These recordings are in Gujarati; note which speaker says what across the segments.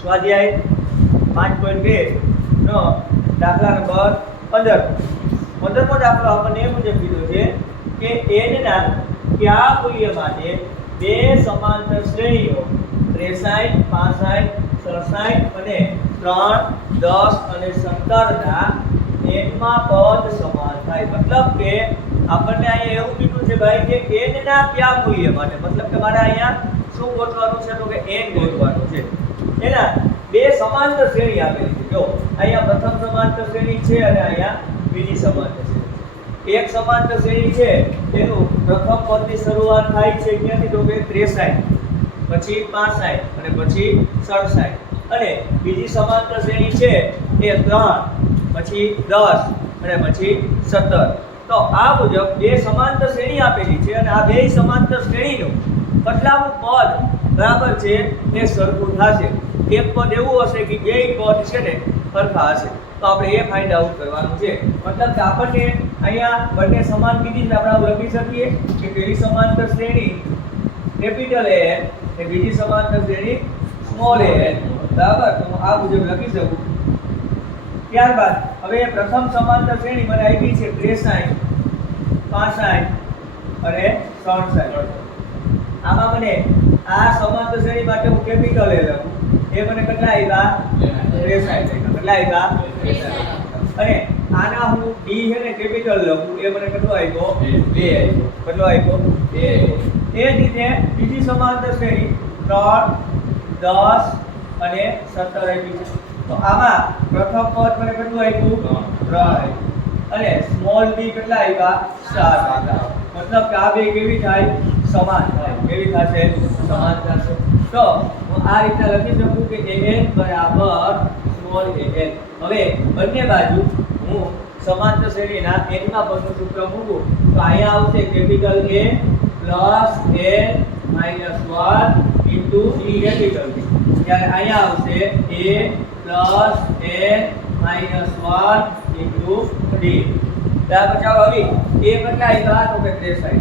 Speaker 1: સ્વાધ્યાય પાંચ પોઈન્ટ બે, નો, દાખલા નંબર પંદર. પંદરમો દાખલો આપણને એ મુજબ કીધો છે કે એનના કયા મૂલ્ય માટે બે સમાંતર શ્રેણીઓ, ત્રેસાઠ, પાસઠ, સડસાઠ અને ત્રણ, દસ અને સત્તરના એનમાં પદ સમાન થાય. મતલબ કે આપણને અહીંયા એવું કીધું છે ભાઈ કે એનના કયા મૂલ્ય માટે? મતલબ કે મારે અહીંયા શું ગોઠવાનું છે? તો કે એન ગોઠવાનું છે. એના બે સમાંતર શ્રેણી આપેલી છે. જો, અહીંયા પ્રથમ સમાંતર શ્રેણી છે અને અહીંયા બીજી સમાંતર શ્રેણી એક સમાંતર શ્રેણી છે એનું પ્રથમ પદની શરૂઆત થાય છે ક્યાંથી? તો કે 63 પછી 65 અને પછી 67 અને બીજી સમાંતર શ્રેણી છે એ ત્રણ, પછી દસ અને પછી 17 તો આ મુજબ બે સમાંતર શ્રેણી આપેલી છે અને આ બે સમાંતર શ્રેણીનું કેટલામું પદ બરાબર છે? એ સરખું થશે. એક પદ એવું હશે કે બે પદ છે ને સરખા હશે. તો આપણે એ ફાઇન્ડ આઉટ કરવાનું છે. મતલબ કે આપણને અહીંયા બંને સમાન કીધી છે. આપણે લખી શકીએ કે પેલી સમાંતર શ્રેણી કેપિટલ એ ને બીજી સમાંતર શ્રેણી સ્મોલ એ બરાબર? તો હું આ મુજબ લખી શકું. ત્યારબાદ હવે પ્રથમ સમાંતર શ્રેણી મને આપી છે 63 65 અને 67 આમાં મને આ સમાંતર શ્રેણી માટે હું કેપિટલ એ લખું એ મને કેટલા આવ્યા 63 કેટલા આવ્યા અને આના હું ડી છે ને કેપિટલ લખું એ મને કેટલો આવ્યો બે આવ્યો કેટલો આવ્યો બે. એ જ રીતે બીજી સમાંતર શ્રેણી 3 10 અને સત્તર આવી છે. તો આમાં પ્રથમ પદ મને કેટલું આપ્યું. 3 આપ્યું અને સ્મોલ બી કેટલા આવ્યા સાત આવ્યા મતલબ કે આ બે કેવી થાય? સમાન થાય. કેવી થશે? સમાન થશે. તો હું આ રીતે લખી શકું કે an બરાબર સ્મોલ an હવે બંને બાજુ હું સમાંતર શ્રેણીના n ના પદનું સૂત્ર મૂકું, તો અહીંયા આવશે capital A plus n minus 1 into capital B. ત્યારે અહીંયા આવશે A plus n minus 1 into D. બરાબર, ચાલો હવે A કેટલા આવ્યા તો કે 63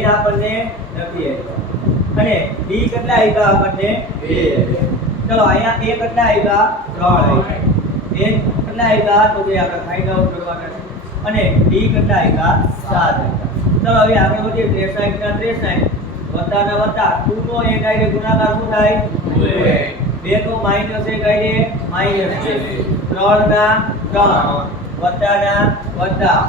Speaker 1: n આપણને નથી આવ્યા અને d કેટલા આવ્યા આપણને? 2 ચલો અહીંયા a કેટલા આવ્યા 3 આવ્યા n કેટલા આવ્યા તો કે આપણે ફાઇન્ડ આઉટ કરવાના છે. અને d કેટલા આવ્યા 7 આવ્યા ચલો હવે આગળ વધીએ. 63 ના 63 વત્તા ના વત્તા. 2 નો a ડાયરેક્ટ ગુણાકાર શું થાય? 2 નો માઇનસ a ડાયરેક્ટ માઇનસ 3 ના 3 વત્તા ના વત્તા.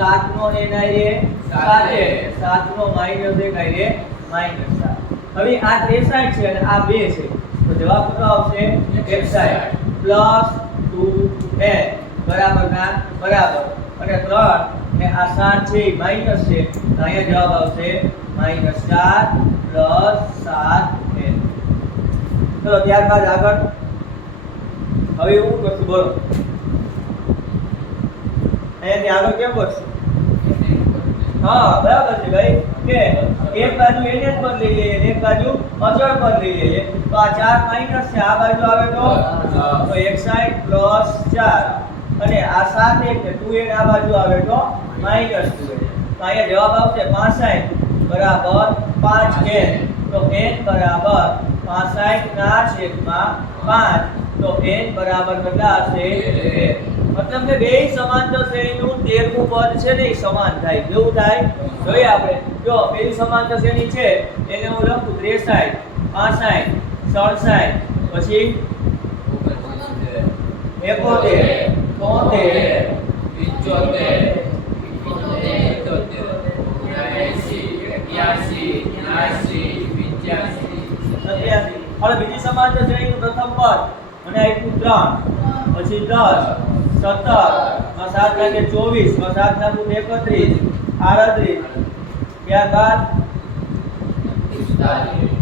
Speaker 1: 7 નો a ડાયરેક્ટ સાથે 7 નો માઇનસ a ડાયરેક્ટ માઇનસ 7 હવે આ 63 છે અને આ 2 છે. તો જવાબ કેટલો આવશે? 61 પ્લસ 2a બરાબર ના? બરાબર. અને 3 ને આ 7 છે, એ માઇનસ છે. તો અહીંયા જવાબ આવશે માઇનસ 4 પ્લસ 7n ચલો, ત્યારબાદ આગળ. હવે હું કરશું, બોલો. અહીંયાથી આગળ કેમ વધશું? હા, બરાબર છે ભાઈ. કે એક બાજુ એને જ પદ લઈ લઈએ એક બાજુ અચળ પદ લઈ લઈએ. તો આ ચાર માઇનસ છે. આ બાજુ આવે તો તો 61 પ્લસ ચાર. અને આ સાત એક છે. ટુ એડ આ બાજુ આવે તો માઇનસ 2n તો અહીંયા જવાબ આવશે 65 બરાબર 5n તો એન બરાબર 65 ના છેદમાં પાંચ. તો એન બરાબર કેટલા હશે? મતલબ કે બે સમાંતર શ્રેણીનું 13મું પદ છે ને સમાન થાય. કેવું થાય? જોઈએ આપણે. જો, પેલી સમાનતા શ્રેણી છે? એને હું લખું. 63 65 67 પછી 71 સત્યાસી. હવે બીજી સમાનતા શ્રેણીનું પ્રથમ પદ. અને આપ્યું ત્રણ. પછી 10 17 સાત 7 લાગે 24 માં 7 લાગુ 31 38 ત્યારબાદ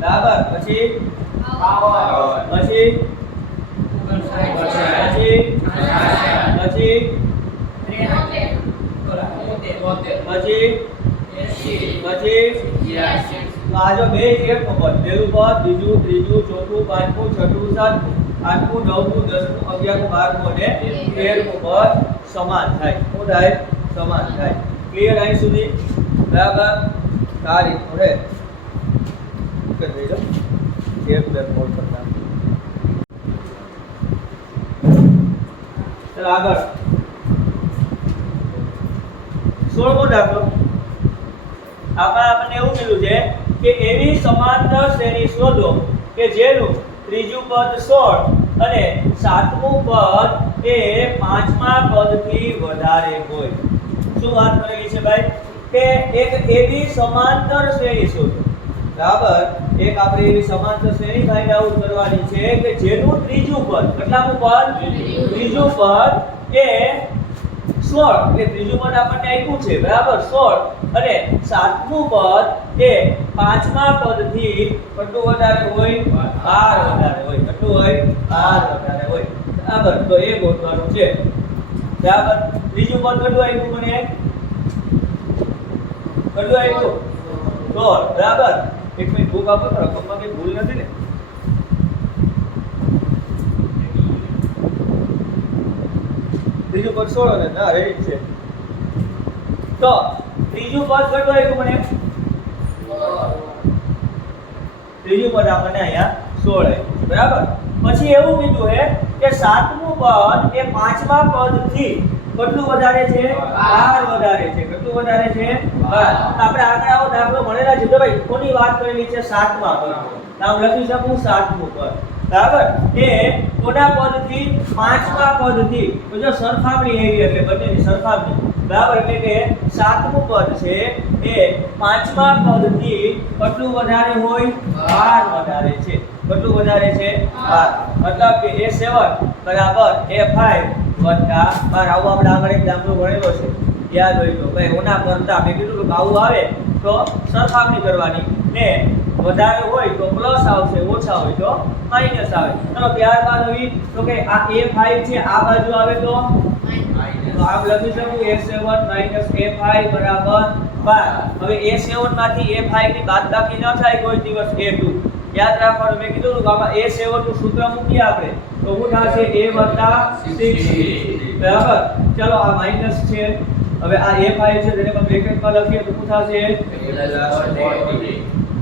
Speaker 1: બરાબર પછી પછી પછી પછી પછી પછી આ જો બે એક પદ પહેલું પદ બીજું ત્રીજું ચોથું પાંચમું છઠ્ઠું સાતમું. આઠમું, નવમું, દસમું, અગિયારમું, બારમું અને તેરમું પદ સમાન થાય. શું થાય સમાન થાય. ક્લિયર અહીં સુધી? બરાબર. તારીખ હવે એક, બે ફોન કરતા ચાલો આગળ. સોળમો દાખલો. આમાં આપણને એવું કીધું છે કે એવી સમાંતર શ્રેણી શોધો કે જેનું ત્રીજું પદ સોળ અને સાતમું પદ એ પાંચમા પદથી વધારે હોય. શું વાત કરેલી છે ભાઈ? કે એક એવી સમાંતર શ્રેણી શોધો. બરાબર? એક આપણે એવી સમાંતર શ્રેણી ફાઇન્ડ આઉટ કરવાની છે કે જેનું ત્રીજું પદ કેટલામું પદ? ત્રીજું પદ એ 16 એટલે ત્રીજું પદ આપણને આપ્યું છે. બરાબર? સોળ. અને સાતમું પદ એ પાંચમા પદથી કેટલું વધારે હોય? બાર વધારે હોય. કેટલું હોય? બાર વધારે હોય. બરાબર? તો એ ગોતવાનું છે. બરાબર? ત્રીજું પદ કેટલું આપ્યું મને? કેટલું આપ્યું? સોળ. બરાબર? એક મિનિટ બુક આપો રકમમાં કઈ ભૂલ નથી ને? ત્રીજું પદ 16 ને, ના રેડી છે. તો, ત્રીજું પદ કેટલું આવ્યું મને? ત્રીજું પદ આપણને અહીંયા સોળ બરાબર? પછી એવું કીધું હે કે સાતમું પદ એ પાંચમા પદથી કેટલું વધારે છે? 12 વધારે છે. કેટલું વધારે છે? 12 આપણે આવો દાખલો મળેલા છે. તો ભાઈ, કોની વાત કરેલી છે? સાતમા પદ. નામ લખી શકું સાતમું પદ. બરાબર? એ કોના પદથી? પાંચમા પદથી. જો સરખામણી એવી એટલે બંનેની સરખામણી. બરાબર? એટલે કે સાતમું પદ છે એ પાંચમા પદથી કેટલું વધારે હોય? 12 વધારે છે. કેટલું વધારે છે? 12 મતલબ કે એ સેવન બરાબર એ ફાઈવ વત્તા બાર. આવું આપણે આગળ એક દાખલો ભણેલો છે. યાદ હોય તો. ભાઈ, ઓના કરતા મેં કીધું કે આવું આવે તો સરખામણી કરવાની. ને વધારે હોય તો પ્લસ આવશે ઓછા હોય તો માઇનસ આવે. ચલો ત્યારબાદ હવે તો કે આ a5 છે આ બાજુ આવે તો? તો આમ લખી શકું a7 a5 બરાબર 12 હવે a7 માંથી a5 ની બાદબાકી ન થાય કોઈ દિવસ a2 યાદ રાખવાનું મેં કીધું કે આમાં a7 નું સૂત્ર મૂકીએ આપણે. તો હું થશે? A 6 બરાબર? ચલો આ માઇનસ છે. હવે આ a5 છે તેને પણ બ્રેકેટમાં લખીએ તો હું થશે?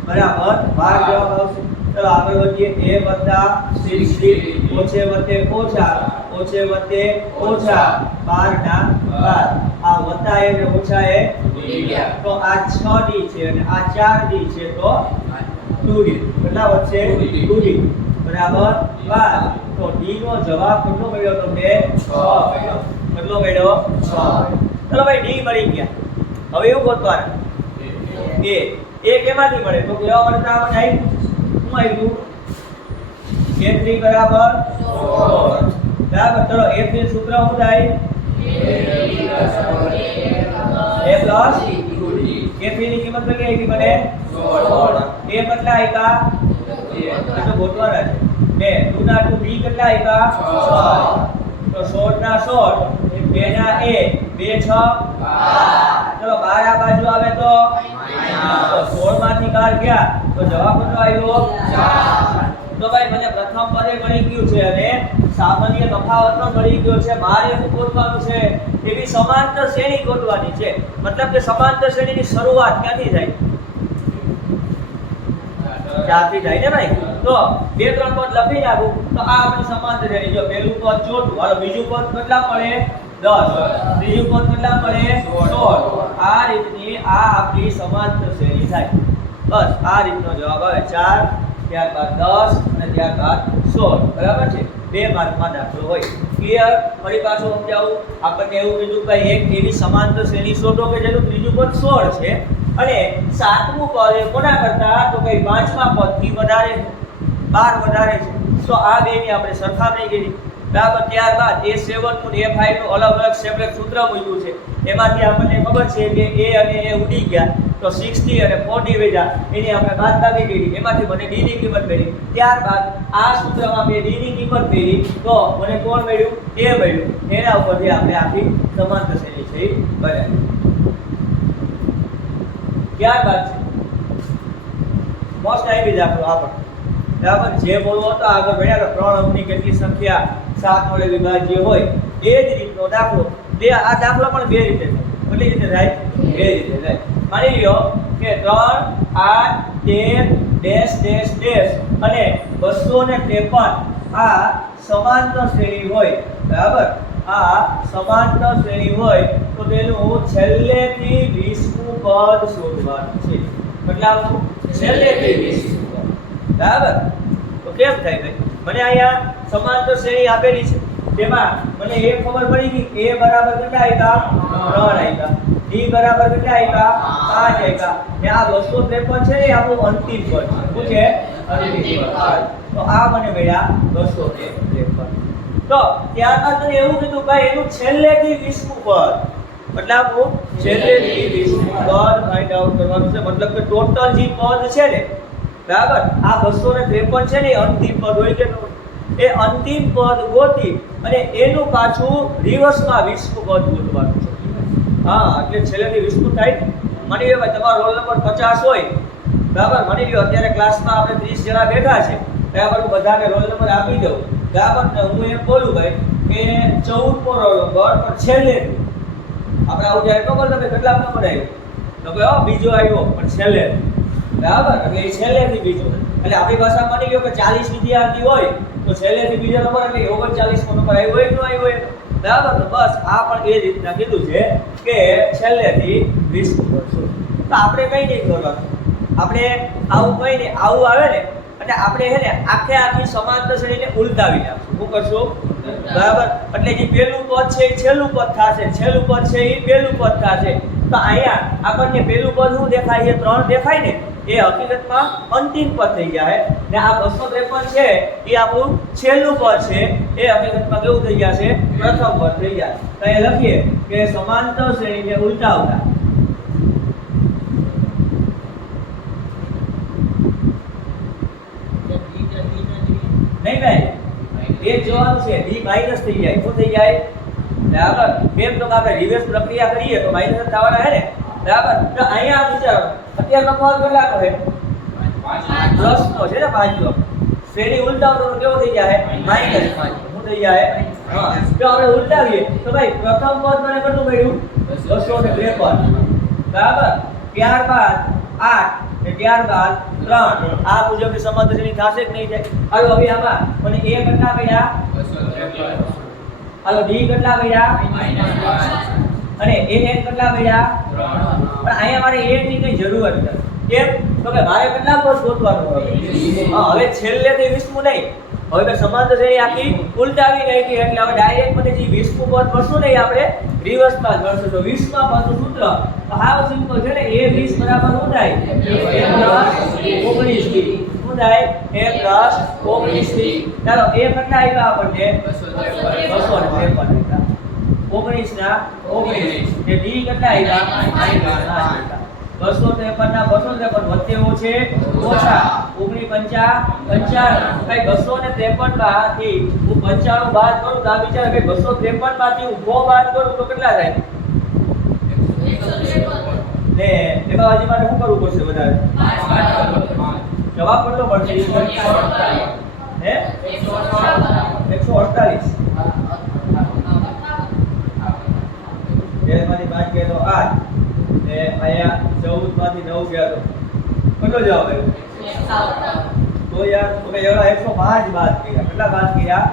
Speaker 1: બરાબર. 12 જવાબ આવશે. ચલો આગળ વધીએ. a વત્તા 16 ઓછે વત્તે ઓછા. ઓછે વત્તે ઓછા. 12 ના 12 આ વત્તા એ ને ઓછા એ તો આ 6d છે અને આ 4d છે તો 2d કેટલા વધશે? 2d બરાબર? 12 તો d નો જવાબ કેટલો મળ્યો તમને? 6 મળ્યો. કેટલો મળ્યો? 6 ચલો ભાઈ d મળી ગયા. હવે એવું ગોતવાનું. એ. એ કેમાંથી મળે? તો કેવા મળતા આવ્યું શું આવ્યું a3 બરાબર બરાબર. ચલો a3 સૂત્ર શું થાય? એ પ્લસ a3 ની કિંમત કેટલી આવી 16 a કેટલા આપ્યા? એ તો ગોતવાના છે. બે. ટુ ના ટુ બી કેટલા આપ્યા? તો 16 ના 16 બે ના એ બે છ. ચલો બાર આ બાજુ આવે તો? 16 માંથી 12 ગયા, તો જવાબ કેટલો આવ્યો? 4 તો ભાઈ, મને પ્રથમ પદે મળી ગયું છે અને સામાન્ય તફાવતનો મળી ગયો છે. મારે એવું ગોતવાનું છે? એવી સમાંતર શ્રેણી ગોતવાની છે. મતલબ કે સમાંતર શ્રેણીની શરૂઆત ક્યાંથી થાય? ચારથી થાય ને ભાઈ? તો બે, ત્રણ પદ લખી નાખું. તો આ આપણી સમાંતર શ્રેણી જો પહેલું પદ ચોથું હાલો બીજું પદ કેટલા પડે દસ. ત્રીજું પદ કેટલા પડે સોળ. આ રીતની આ આપણી સમાંતર શ્રેણી થાય. બસ, આ રીતનો જવાબ આવે ચાર, ત્યારબાદ દસ અને ત્યારબાદ સોળ. બરાબર છે? બે માર્કમાં દાખલો હોય. ક્લિયર ફરી પાછું સમજાવું? આપણને એવું કીધું કે એક એવી સમાંતર શ્રેણી શોધો કે જેનું ત્રીજું પદ સોળ છે. અને સાતમું પદ એ કોના કરતા? તો કંઈ પાંચમા પદથી વધારે બાર વધારે છે. તો આ બેની આપણે સરખામણી કરી. બરાબર ત્યારબાદ એ સેવનનું એ ફાઈવનું અલગ અલગ સેપરેટ સૂત્ર મૂક્યું છે. એમાંથી આપણને ખબર છે કે એ અને એ ઉડી ગયા. તો 60 અને 40 વેજા, એની આપણે બાદબાકી કરી એમાંથી મને ડીની કિંમત મળી. ત્યારબાદ આ સૂત્રમાં મેં ડીની કિંમત કરી તો મને કોણ મળ્યું? એ મળ્યું. એના ઉપરથી આપણે આખી સમાંતર શ્રેણી છે. એ બનાવી ત્યારબાદ મોસ્ટ જ દાખલો આપણો બરાબર? જે બોલવો હતો આગળ ભણ્યા તો ત્રણ અંકની કેટલી સંખ્યા? સાત વડે વિભાજ્ય હોય, એ જ રીતનો દાખલો. બે, આ દાખલો પણ બે રીતે થાય. કેટલી રીતે થાય? બે રીતે થાય. માની લ્યો કે ત્રણ, આઠ, તેર, ડેશ ડેશ ડેશ અને બસો ને ત્રેપન આ સમાંતર શ્રેણી હોય. બરાબર? આ સમાંતર શ્રેણી હોય તો તેનું છેલ્લેથી વીસમું પદ શોધવાનું છે. મતલબ છેલ્લેથી વીસમું પદ. બરાબર? તો કેમ થાય ભાઈ? મને અહીંયા સમાંતર શ્રેણી આપેલી છે. તેમાં મને એ ખબર પડી કે a બરાબર કેટલા આવ્યા ત્રણ આવ્યા d બરાબર કેટલા આવ્યા પાંચ આવ્યા ને આ બસો ત્રેપન છે ને એ આપણું અંતિમ પદ છે. શું છે? અંતિમ તો આ મને મળ્યા બસો ત્રેપન. તો ત્યારબાદ તને એવું કીધું, ભાઈ, એનું છેલ્લેથી વીસમું પદ. મતલબ હું છેલ્લેથી વીસમું પદ ફાઇન્ડ આઉટ કરવાનું છે. મતલબ કે ટોટલ જે પદ છે ને બરાબર? આ બસો ને ત્રેપન છે ને અંતિમ પદ હોય કે એ અંતિમ પદ ગોતી અને એનું પાછું રિવર્સમાં વિષ્ણુ પદ ગોતવાનું છે. હા, એટલે છેલ્લેથી વિષ્ણુ થાય માની લો ભાઈ, તમારો રોલ નંબર પચાસ હોય. બરાબર? માની લો અત્યારે ક્લાસમાં આપણે ત્રીસ જણા બેઠા છે. બરાબર હું બધાને રોલ નંબર આપી દઉં. બરાબર? ને હું એમ બોલું ભાઈ કે ચૌદમો રોલ નંબર પણ છેલ્લે. આપણે આવું જાય ખબર તમે, કેટલા નંબર આવ્યો તો કે હો, બીજો આવ્યો, પણ છેલ્લે. બરાબર એટલે એ છેલ્લેથી બીજો. એટલે આપણી ભાષા માની લો કે ચાલીસ વિદ્યાર્થી હોય, તો છેલ્લેથી બીજો નંબર એટલે ઓગણચાલીસમો નંબર આવ્યો હોય કે ન આવ્યો હોય? બરાબર, તો બસ આ પણ એ રીતના કીધું છે કે છેલ્લેથી વીસ નંબર છે. તો આપણે કંઈ નહીં કરવાનું. આપણે આવું કંઈ નહીં, આવું આવે ને, એટલે આપણે છે ને આખે આખી સમાંતર શ્રેણીને ઉલટાવી નાખશું. શું કરશું? બરાબર? એટલે જે પહેલું પદ છે એ છેલ્લું પદ થશે. છેલ્લું પદ છે એ પહેલું પદ થશે. તો અહીંયા આપણને પહેલું પદ શું દેખાય છે? ત્રણ દેખાય ને? એ હકીકતમાં અંતિમ પદ થઈ જાય ને આ બસો ત્રેપન છે, એ આપણું છેલ્લું પદ છે. એ હકીકતમાં કેવું થઈ ગયા છે? પ્રથમ પદ થઈ ગયા તો એ લખીએ કે સમાંતર શ્રેણીને ઉલટાવતા. નહીં ભાઈ એ જવાબ છે. ડી માઇનસ થઈ જાય. શું થઈ જાય? બરાબર કેમ તો આપણે રિવર્સ પ્રક્રિયા કરીએ તો માઇનસ થવાના હે ને. બરાબર? તો અહીંયા આ વિચારો અત્યારે તફાવત કેટલાનો છે? દસ નો છે ને પાંચ નો શ્રેણી ઉલટાવો તો કેવો થઈ જાય માઇનસ પાંચ શું થઈ જાય હા. જો આપણે ઉલટાવીએ, તો ભાઈ, પ્રથમ પદ મને કેટલું મળ્યું? બસો ને ત્રેપન બરાબર? ત્યારબાદ આઠ ને ત્યારબાદ ત્રણ. આ મુજબની સમાંતર શ્રેણી થશે કે નહીં થાય? હાલો, હવે આમાં. મને એ કેટલા મળ્યા હાલો, ડી કેટલા મળ્યા અને એ એન કેટલા મળ્યા પણ અહીંયા મારે એ ની કઈ જરૂર નથી. કેમ? તો કે મારે કેટલા પદ ગોતવાનું હા, હવે તો વીસમું નહીં. હવે મેં સમાન શ્રેણી આખી ઉલટાવી નાખી. એટલે હવે ડાયરેક્ટ મને જે વીસમું પદ મળશું નહીં આપણે રિવર્સમાં જ તો વીસમાં પદનું સૂત્ર. હાવ સિમ્પલ છે ને, એ વીસ બરાબર શું થાય? ઓગણીસ શું થાય? એ પ્લસ ઓગણીસ ચાલો, એ કેટલા આવ્યા આપણને? બસો ત્રેપન. ઓગણીસ ના ઓગણીસ. ને ડી કેટલા આવ્યા બસો ત્રેપન ના બસો ત્રેપન વચ્ચે છે. ઓછા. ઓગણી પંચા પંચાણું. કઈ બસો ને ત્રેપનમાંથી હું પંચાણું બાદ કરું તો આ વિચાર કઈ બસો ત્રેપનમાંથી હું બો બાદ કરું તો કેટલા થાય? ને એમાં હજી મારે શું કરવું પડશે વધારે? જવાબ કેટલો પડશે હે? એકસો અડતાલીસ. બેમાંથી પાંચ ગયા તો આઠ ને અહીંયા ચૌદમાંથી નવ ગયા તો કેટલો જવાબ આવ્યો? તો યાર તમે એવડા એકસો પાંચ બાદ કર્યા. કેટલા બાદ કર્યા?